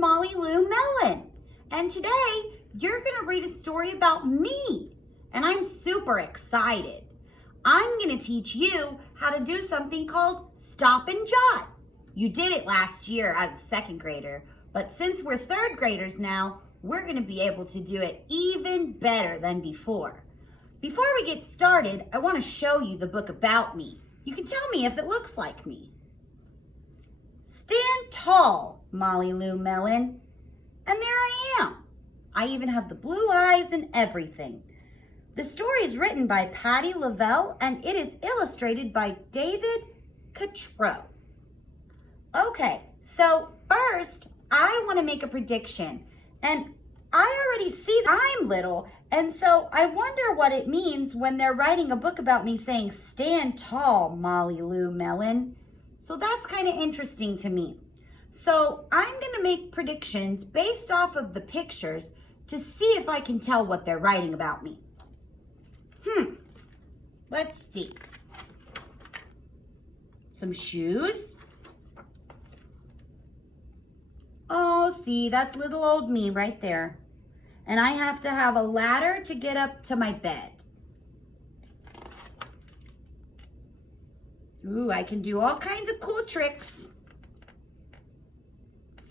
Molly Lou Melon, and today you're going to read a story about me, and I'm super excited. I'm going to teach you how to do something called stop and jot. You did it last year as a second grader, but since we're third graders now, we're going to be able to do it even better than before. Before we get started, I want to show you the book about me. You can tell me if it looks like me. Stand tall, Molly Lou Melon. And there I am. I even have the blue eyes and everything. The story is written by Patty Lavelle and it is illustrated by David Cottrell. Okay, so first I want to make a prediction. And I already see I'm little, and so I wonder what it means when they're writing a book about me saying, stand tall, Molly Lou Melon. So that's kind of interesting to me. So I'm going to make predictions based off of the pictures to see if I can tell what they're writing about me. Let's see. Some shoes. Oh, see, that's little old me right there. And I have to have a ladder to get up to my bed. Ooh, I can do all kinds of cool tricks.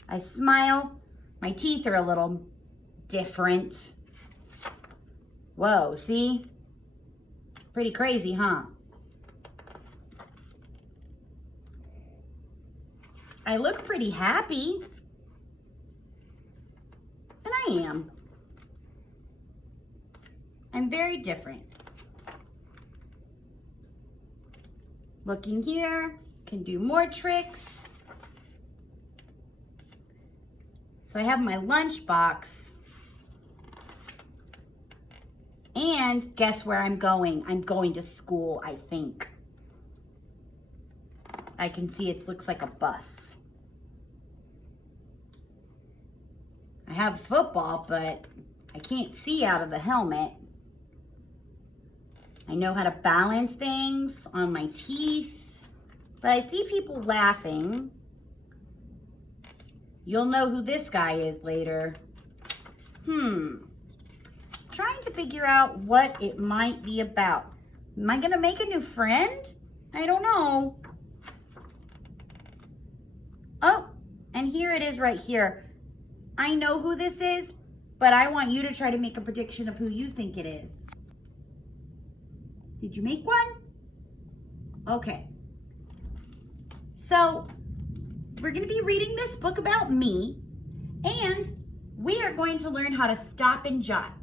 I smile. My teeth are a little different. Whoa, see? Pretty crazy, huh? I look pretty happy. And I am. I'm very different. Looking here, can do more tricks. So I have my lunchbox. And guess where I'm going? I'm going to school, I think. I can see it looks like a bus. I have football, but I can't see out of the helmet. I know how to balance things on my teeth, but I see people laughing. You'll know who this guy is later. Trying to figure out what it might be about. Am I gonna make a new friend? I don't know. Oh, and here it is right here. I know who this is, but I want you to try to make a prediction of who you think it is. Did you make one? Okay. So, we're going to be reading this book about me, and we are going to learn how to stop and jot.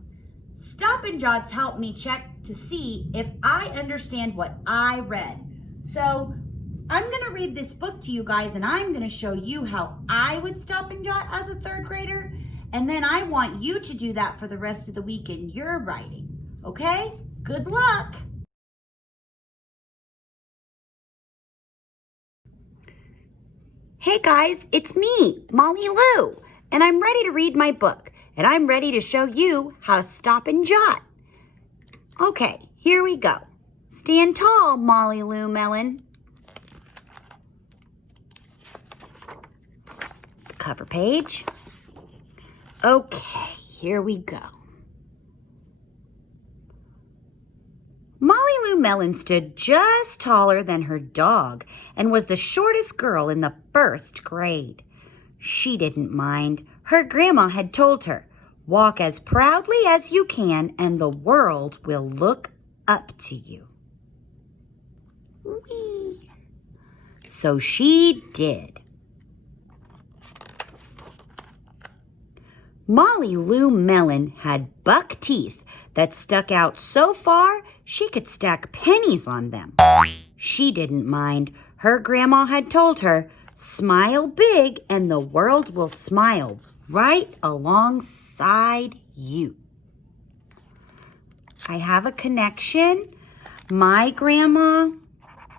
Stop and jots help me check to see if I understand what I read. So, I'm going to read this book to you guys, and I'm going to show you how I would stop and jot as a third grader, and then I want you to do that for the rest of the week in your writing. Okay? Good luck! Hey guys, it's me, Molly Lou, and I'm ready to read my book, and I'm ready to show you how to stop and jot. Okay, here we go. Stand tall, Molly Lou Melon. Cover page. Okay, here we go. Molly Lou Melon stood just taller than her dog and was the shortest girl in the first grade. She didn't mind. Her grandma had told her, walk as proudly as you can and the world will look up to you. Whee! So she did. Molly Lou Melon had buck teeth that stuck out so far she could stack pennies on them. She didn't mind. Her grandma had told her, smile big and the world will smile right alongside you. I have a connection. My grandma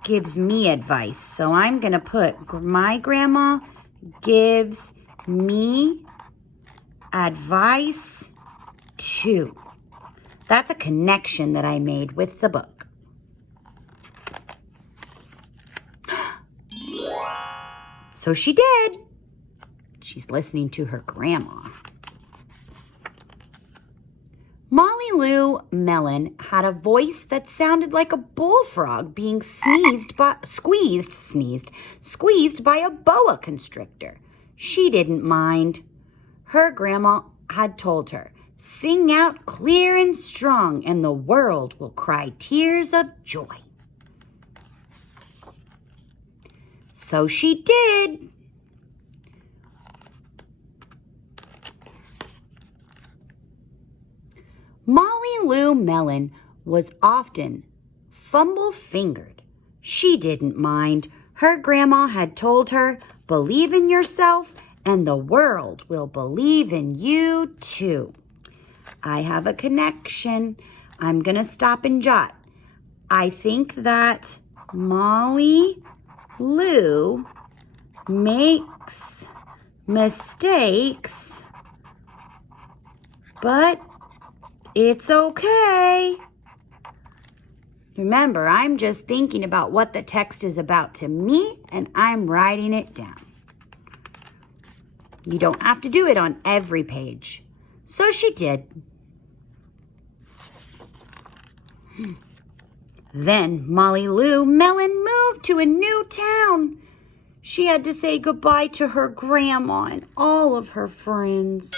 gives me advice. So I'm going to put my grandma gives me advice too. That's a connection that I made with the book. So she did. She's listening to her grandma. Molly Lou Melon had a voice that sounded like a bullfrog being squeezed by a boa constrictor. She didn't mind. Her grandma had told her, "Sing out clear and strong, and the world will cry tears of joy." So she did. Molly Lou Melon was often fumble-fingered. She didn't mind. Her grandma had told her, "Believe in yourself, and the world will believe in you too." I have a connection. I'm going to stop and jot. I think that Molly Lou makes mistakes, but it's okay. Remember, I'm just thinking about what the text is about to me, and I'm writing it down. You don't have to do it on every page. So she did. Then Molly Lou Melon moved to a new town. She had to say goodbye to her grandma and all of her friends.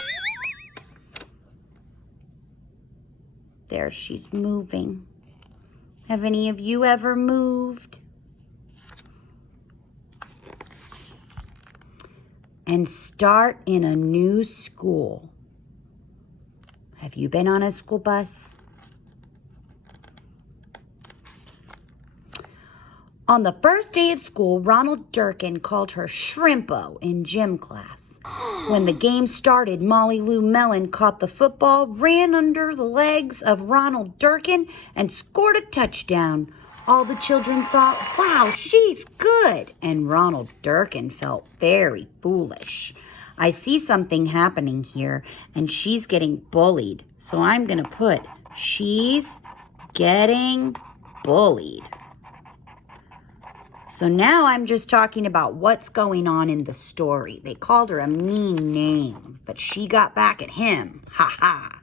There she's moving. Have any of you ever moved? And start in a new school. Have you been on a school bus? On the first day of school, Ronald Durkin called her Shrimpo in gym class. When the game started, Molly Lou Melon caught the football, ran under the legs of Ronald Durkin, and scored a touchdown. All the children thought, "Wow, she's good." And Ronald Durkin felt very foolish. I see something happening here, and she's getting bullied. So I'm going to put, she's getting bullied. So now I'm just talking about what's going on in the story. They called her a mean name, but she got back at him. Ha ha.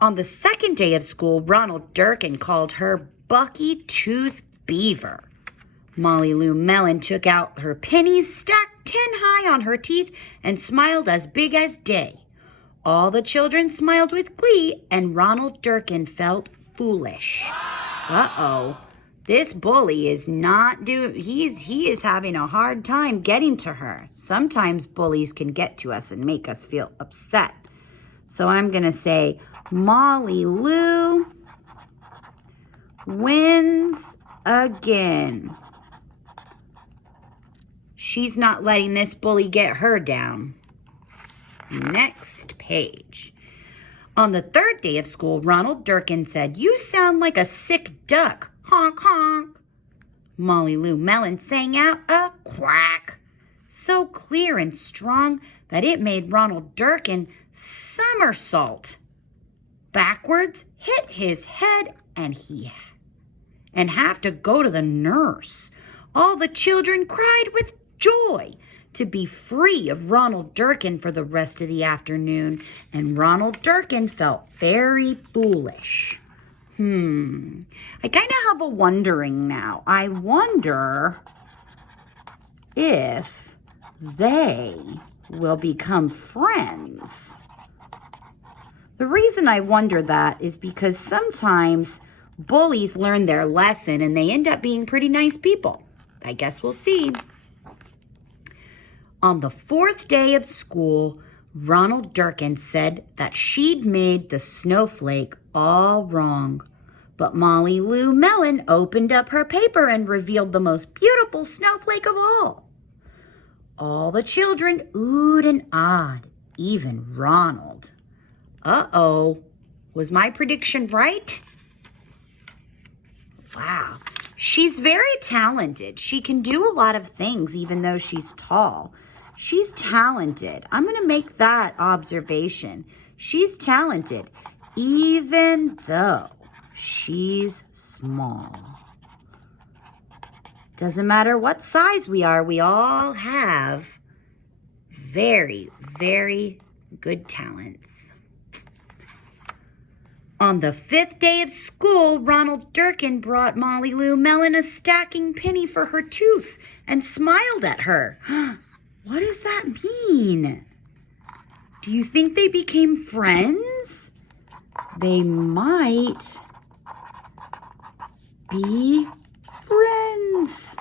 On the second day of school, Ronald Durkin called her Bucky Tooth Beaver. Molly Lou Melon took out her pennies, stacked 10 high on her teeth, and smiled as big as day. All the children smiled with glee, and Ronald Durkin felt foolish. Uh-oh. This bully is he is having a hard time getting to her. Sometimes bullies can get to us and make us feel upset. So I'm going to say, Molly Lou wins again. She's not letting this bully get her down. Next page. On the third day of school, Ronald Durkin said, "You sound like a sick duck. Honk, honk." Molly Lou Melon sang out a quack, so clear and strong that it made Ronald Durkin somersault backwards, hit his head, and have to go to the nurse. All the children cried with joy to be free of Ronald Durkin for the rest of the afternoon, and Ronald Durkin felt very foolish. I kind of have a wondering now. I wonder if they will become friends. The reason I wonder that is because sometimes bullies learn their lesson and they end up being pretty nice people. I guess we'll see. On the fourth day of school, Ronald Durkin said that she'd made the snowflake all wrong. But Molly Lou Melon opened up her paper and revealed the most beautiful snowflake of all. All the children oohed and ahed, even Ronald. Uh-oh, was my prediction right? Wow, she's very talented. She can do a lot of things even though she's tall. She's talented. I'm going to make that observation. She's talented, even though she's small. Doesn't matter what size we are, we all have very, very good talents. On the 5th day of school, Ronald Durkin brought Molly Lou Melon a stacking penny for her tooth and smiled at her. What does that mean? Do you think they became friends? They might be friends.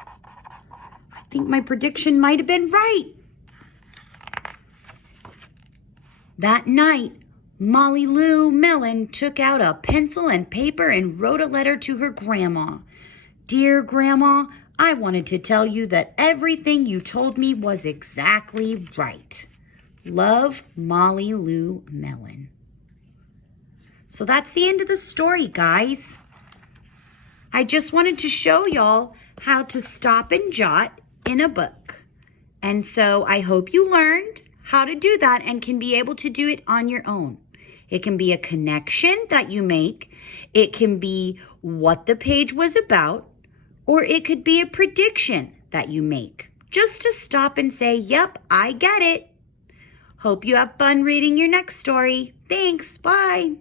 I think my prediction might have been right. That night, Molly Lou Melon took out a pencil and paper and wrote a letter to her grandma. Dear Grandma, I wanted to tell you that everything you told me was exactly right. Love, Molly Lou Melon. So that's the end of the story, guys. I just wanted to show y'all how to stop and jot in a book. And so I hope you learned how to do that and can be able to do it on your own. It can be a connection that you make. It can be what the page was about, or it could be a prediction that you make. Just to stop and say, yep, I get it. Hope you have fun reading your next story. Thanks. Bye.